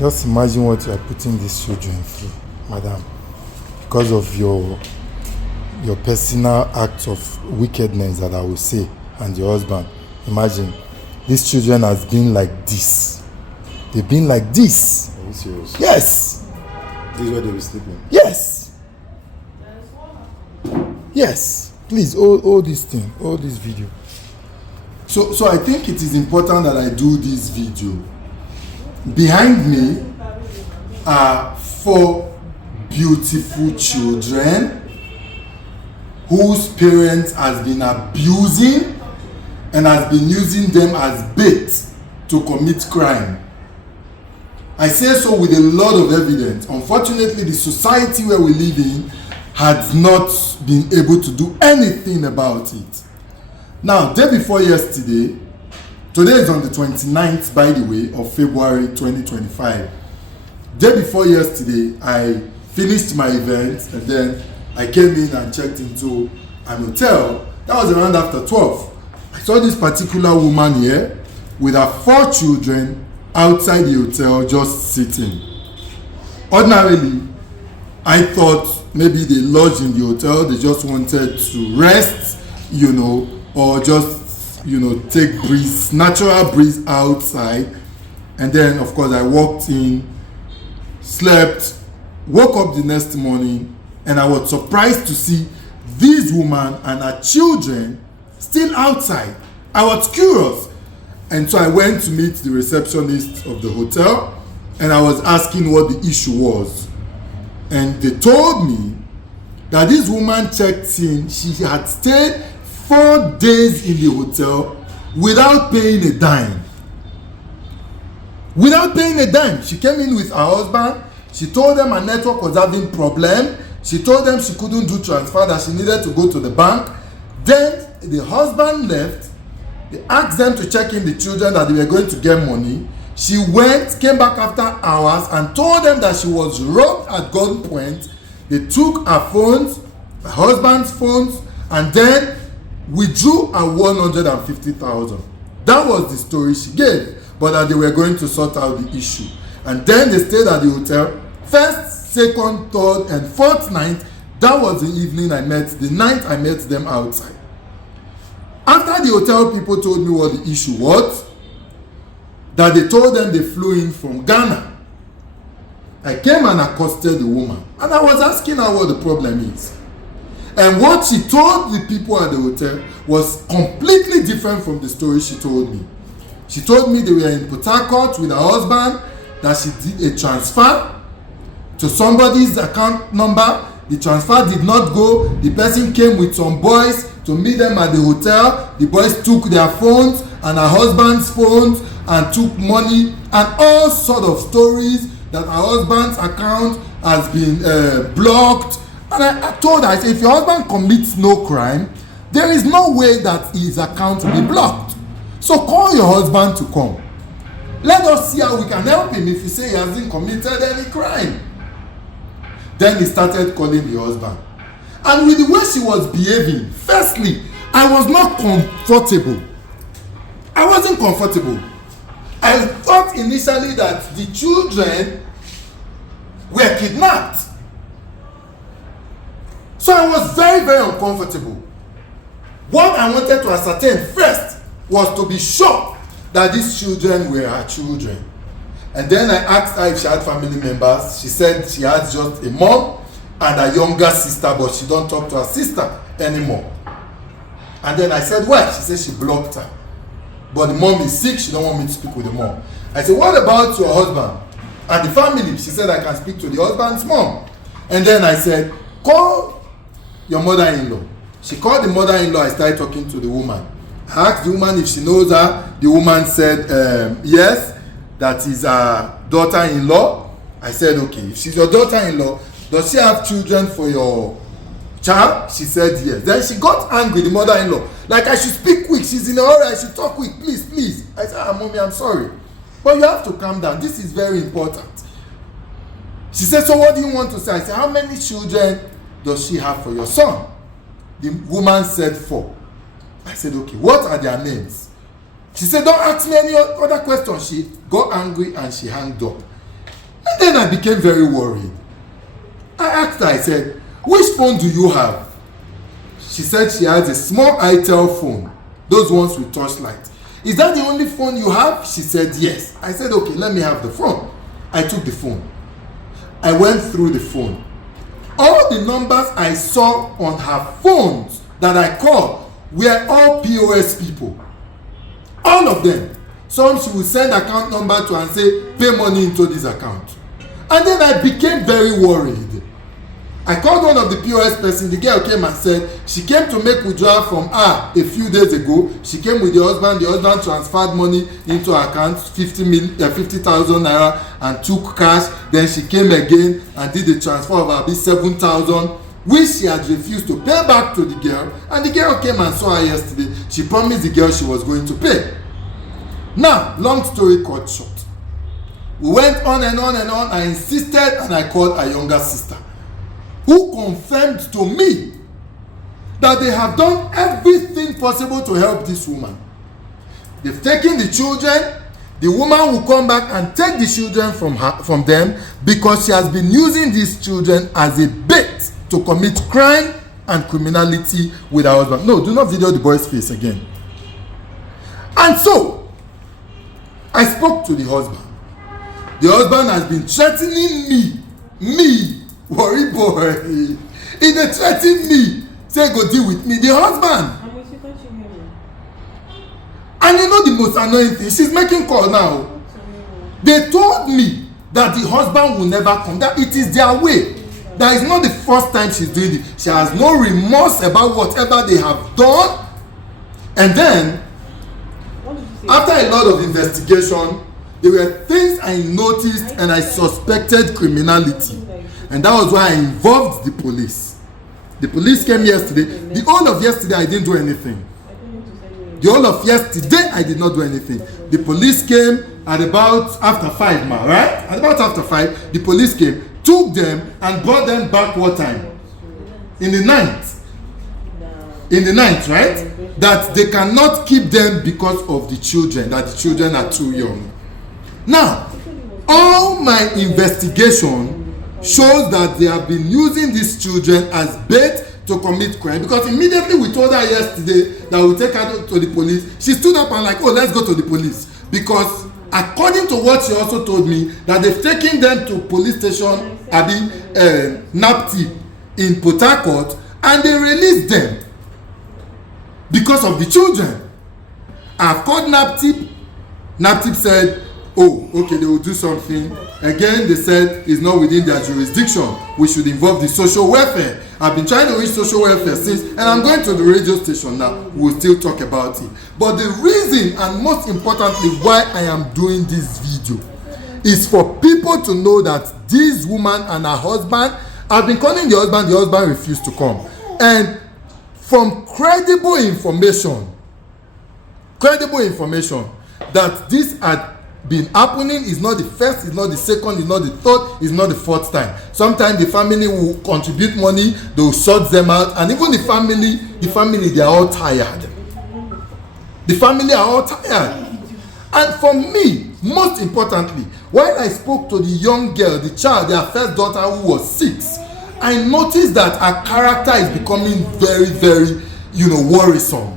Just imagine what you are putting these children through, madam, because of your personal acts of wickedness that I will say, and your husband. Imagine, these children has been like this. They've been like this. Are you serious? Yes. This is where they were sleeping? Yes. Yes. Please, hold this thing, hold this video. So I think it is important that I do this video. Behind me are 4 beautiful children whose parents has been abusing and has been using them as bait to commit crime. I say so with a lot of evidence. Unfortunately, the society where we live in had not been able to do anything about it. Now, day before yesterday, today is on the 29th, by the way, of February 2025. Day before yesterday, I finished my event and then I came in and checked into an hotel. That was around after 12. I saw this particular woman here with her 4 children outside the hotel just sitting. Ordinarily, I thought maybe they lodged in the hotel, they just wanted to rest, or just, take breeze, natural breeze outside. And then, of course, I walked in, slept, woke up the next morning, and I was surprised to see this woman and her children still outside. I was curious. And so I went to meet the receptionist of the hotel, and I was asking what the issue was. And they told me that this woman checked in. She had stayed 4 days in the hotel without paying a dime. Without paying a dime. She came in with her husband. She told them her network was having problem. She told them she couldn't do transfer, that she needed to go to the bank. Then the husband left. They asked them to check in the children that they were going to get money. She went, came back after hours and told them that she was robbed at gunpoint. They took her phones, her husband's phones, and then withdrew her 150,000. That was the story she gave, but that they were going to sort out the issue. And then they stayed at the hotel. 1st, 2nd, 3rd, and 4th night. That was the evening the night I met them outside. After the hotel people told me what the issue was, that they told them they flew in from Ghana, I came and accosted the woman, and I was asking her what the problem is. And what she told the people at the hotel was completely different from the story she told me. She told me they were in Port Harcourt with her husband, that she did a transfer to somebody's account number. The transfer did not go. The person came with some boys to meet them at the hotel. The boys took their phones and her husband's phones and took money and all sort of stories that her husband's account has been blocked. And I told her, I said, if your husband commits no crime, there is no way that his account will be blocked. So call your husband to come. Let us see how we can help him if you say he hasn't committed any crime. Then he started calling the husband. And with the way she was behaving, firstly, I was not comfortable. I wasn't comfortable. I thought initially that the children were kidnapped. So I was very, very uncomfortable. What I wanted to ascertain first was to be sure that these children were her children. And then I asked her if she had family members. She said she had just a mom and a younger sister, but she don't talk to her sister anymore. And then I said, why? She said she blocked her. But the mom is sick, she don't want me to speak with the mom. I said, what about your husband and the family? She said, I can speak to the husband's mom. And then I said, call your mother-in-law. She called the mother-in-law. I started talking to the woman. I asked the woman if she knows her. The woman said, yes, that is her daughter-in-law. I said, okay, if she's your daughter-in-law, does she have children for your child? She said yes. Then she got angry, the mother-in-law. Like I should speak quick. She's in a hurry. I should talk quick. Please, please. I said, mommy, I'm sorry. But you have to calm down. This is very important. She said, so what do you want to say? I said, how many children does she have for your son? The woman said 4. I said, okay, what are their names? She said, don't ask me any other question. She got angry and she hung up. then I became very worried. I asked her, I said, which phone do you have? She said she has a small Itel phone, those ones with torchlight. Is that the only phone you have? She said yes. I said, okay, let me have the phone. I took the phone. I went through the phone. All the numbers I saw on her phones that I called were all POS people. All of them. Some she would send account number to and say, pay money into this account. And then I became very worried. I called one of the POS person. The girl came and said she came to make withdrawal from her a few days ago. She came with the husband. The husband transferred money into her account, 50,000 naira, and took cash. Then she came again and did the transfer of about 7,000, which she had refused to pay back to the girl. And the girl came and saw her yesterday. She promised the girl she was going to pay. Now, long story cut short, we went on and on and on. I insisted and I called her younger sister, who confirmed to me that they have done everything possible to help this woman. They've taken the children. The woman will come back and take the children from them because she has been using these children as a bait to commit crime and criminality with her husband. No, do not video the boy's face again. And so, I spoke to the husband. The husband has been threatening me, worry boy. He dey threaten me, say go deal with me. The husband. And you know the most annoying thing, she's making call now. They told me that the husband will never come, that it is their way. That is not the first time she's doing it. She has no remorse about whatever they have done. And then, after a lot of investigation, there were things I noticed and I suspected criminality. And that was why I involved the police. The police came yesterday. The whole of yesterday, I didn't do anything. The whole of yesterday, I did not do anything. The police came at about after 5, ma, right? At about after 5, the police came, took them, and brought them back what time? In the night. In the night, right? That they cannot keep them because of the children, that the children are too young. Now, all my investigation shows that they have been using these children as bait to commit crime, because immediately we told her yesterday that we'll take her to the police. She stood up and like, oh, let's go to the police, because according to what she also told me, that they've taken them to police station Napti in Port Harcourt, and they released them because of the children. I've called Naptip. Naptip said, oh, okay, they will do something. Again, they said it's not within their jurisdiction. We should involve the social welfare. I've been trying to reach social welfare since, and I'm going to the radio station now. We'll still talk about it. But the reason, and most importantly, why I am doing this video is for people to know that this woman and her husband, I've been calling the husband refused to come. And from credible information that this had been happening, is not the first, is not the second, is not the third, is not the fourth time. Sometimes the family will contribute money, they will sort them out, and even the family, they are all tired. The family are all tired. And for me, most importantly, while I spoke to the young girl, the child, their first daughter who was 6, I noticed that her character is becoming very, very, worrisome.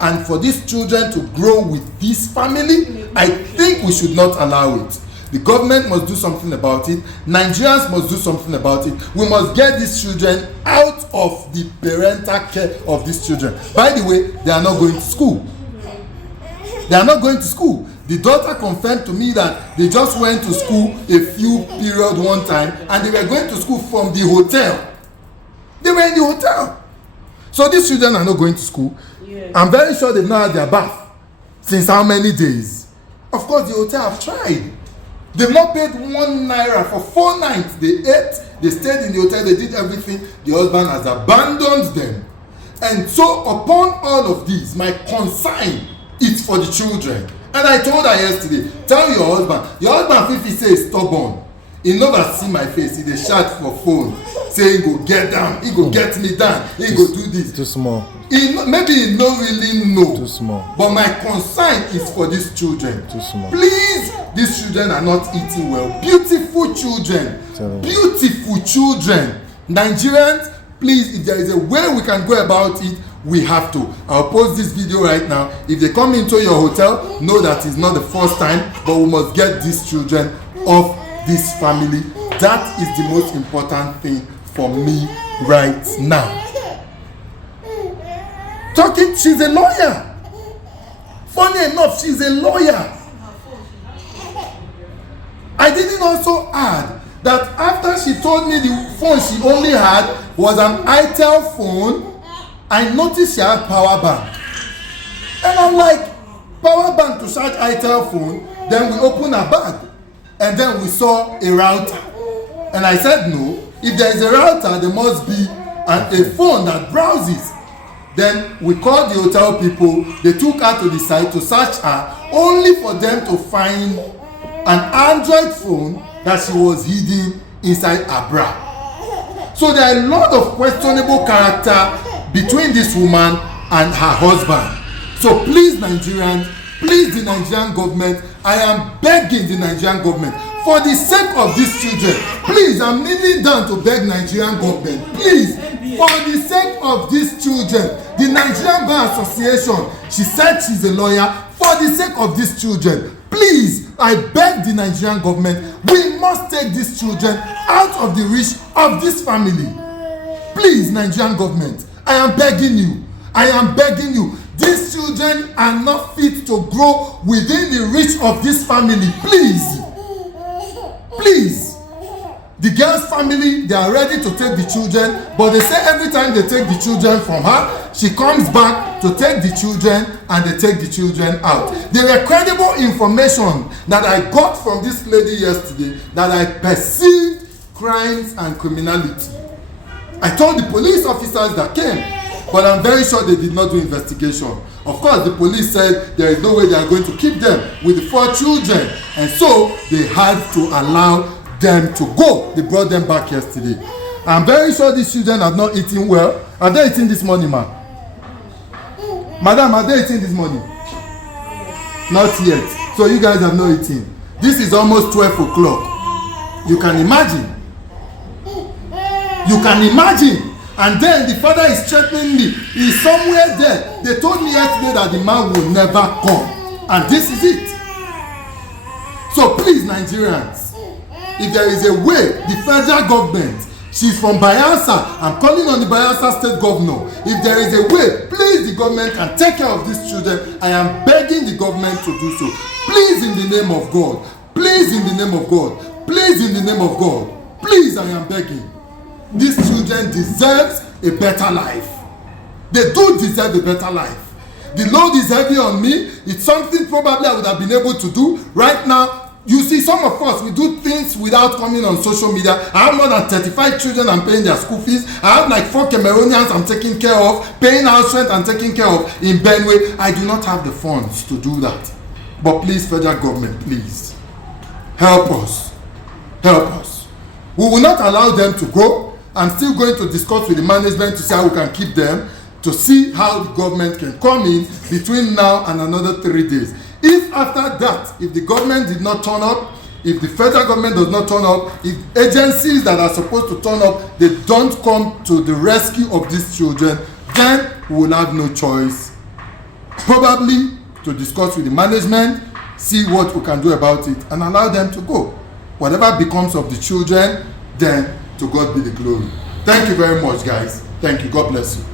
And for these children to grow with this family, I think we should not allow it. The government must do something about it. Nigerians must do something about it. We must get these children out of the parental care of these children. By the way, they are not going to school. They are not going to school. The daughter confirmed to me that they just went to school a few period one time, and they were going to school from the hotel. They were in the hotel. So these children are not going to school. Yes. I'm very sure they've not had their bath since how many days? Of course, the hotel have tried. They've not paid 1 naira for 4 nights. They ate, they stayed in the hotel, they did everything. The husband has abandoned them. And so upon all of this, my concern is for the children. And I told her yesterday, tell your husband if he says stubborn, he never see my face, he dey shout for phone, say he go get down, he go get me down, he go do this. Too small. Maybe he don't really know. Too small. But my concern is for these children. Too small. Please these children are not eating well. Beautiful children. Beautiful children. Nigerians, please, if there is a way we can go about it, we have to. I'll post this video right now. If they come into your hotel, know that it's not the first time, but we must get these children off this family. That is the most important thing for me right now. She's a lawyer. Funny enough, she's a lawyer. I didn't also add that after she told me the phone she only had was an Itel phone, I noticed she had power bank. And I'm like, power bank to charge Itel phone? Then we opened her bag. And then we saw a router. And I said, no, if there is a router, there must be a phone that browses. Then we called the hotel people. They took her to the site to search her, only for them to find an Android phone that she was hiding inside her bra. So there are a lot of questionable character between this woman and her husband. So please, Nigerians, please, the Nigerian government, I am begging the Nigerian government, for the sake of these children, please, I'm kneeling down to beg Nigerian government, please, for the sake of these children, the Nigerian Bar Association, she said she's a lawyer, for the sake of these children, please, I beg the Nigerian government, we must take these children out of the reach of this family. Please, Nigerian government, I am begging you. I am begging you. These children are not fit to grow within the reach of this family. Please. Please. The girl's family, they are ready to take the children, but they say every time they take the children from her, she comes back to take the children and they take the children out. There were credible information that I got from this lady yesterday that I perceived crimes and criminality. I told the police officers that came, but I'm very sure they did not do investigation. Of course, the police said there is no way they are going to keep them with the 4 children, and so they had to allow them to go. They brought them back yesterday. I'm very sure these children have not eaten well. Are they eating this morning, ma? Madam, are they eating this morning? Not yet. So you guys have not eaten. This is almost 12 o'clock. You can imagine. You can imagine. And then the father is threatening me. He's somewhere there. They told me yesterday that the man will never come. And this is it. So please, Nigerians, if there is a way, the federal government, she's from Bayelsa, I'm calling on the Bayelsa state governor. If there is a way, please, the government can take care of these children. I am begging the government to do so. Please, in the name of God. Please, in the name of God. Please, in the name of God. Please, I am begging. These children deserve a better life. They do deserve a better life. The load is heavy on me. It's something probably I would have been able to do. Right now, you see, some of us, we do things without coming on social media. I have more than 35 children I'm paying their school fees. I have like 4 Cameroonians I'm taking care of, paying house rent I'm taking care of in Benue. I do not have the funds to do that. But please, federal government, please, help us. Help us. We will not allow them to go. I'm still going to discuss with the management to see how we can keep them, to see how the government can come in between now and another 3 days. If after that, if the government did not turn up, if the federal government does not turn up, if agencies that are supposed to turn up, they don't come to the rescue of these children, then we will have no choice. Probably to discuss with the management, see what we can do about it, and allow them to go. Whatever becomes of the children, then to God be the glory. Thank you very much, guys. Thank you. God bless you.